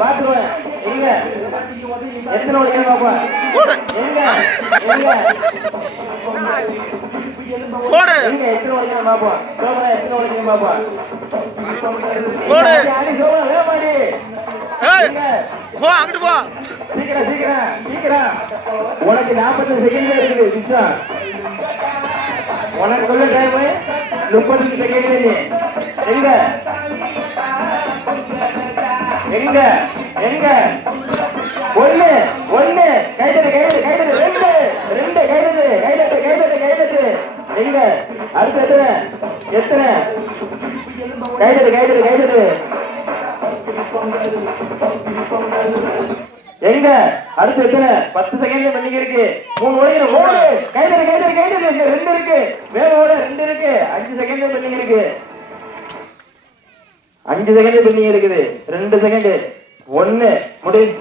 பாத்துருவேன் எத்தனை மணிக்கு பாப்பா போடு எத்தனை மணிக்கு பாப்பா எத்தனை மணிக்கு பாப்பா போடு போ அங்கிட்டு போ சீக்கிரம் சீக்கிரம் சீக்கிரம் உனக்கு 45 செகண்ட் இருக்குது விஸ்வா உனக்கு சொல்ல டைம் 35 செகண்ட் எங்க எங்க எங்க ஒண்ணு ஒண்ணு கைதட்டு கைதட்டு கைதட்டு ரெண்டு ரெண்டு கைதட்டு கைதட்டு கைதட்டு கைதட்டு எங்க அடுத்து எத்தனை எத்தனை கைதட்டு கைதட்டு கைதட்டு எங்க அடுத்து எத்தனை 10 செகண்ட் பண்ணிக்க இருக்கு 3 ஓடிக்கணும் ஓடு கைதட்டு கைதட்டு கைதட்டு 2 இருக்கு வேற ஓட 2 இருக்கு 5 செகண்ட் பண்ணிக்க இருக்கு 5 செகண்ட் பெண்டிங் இருக்குது 2 செகண்ட் 1 முடிஞ்சு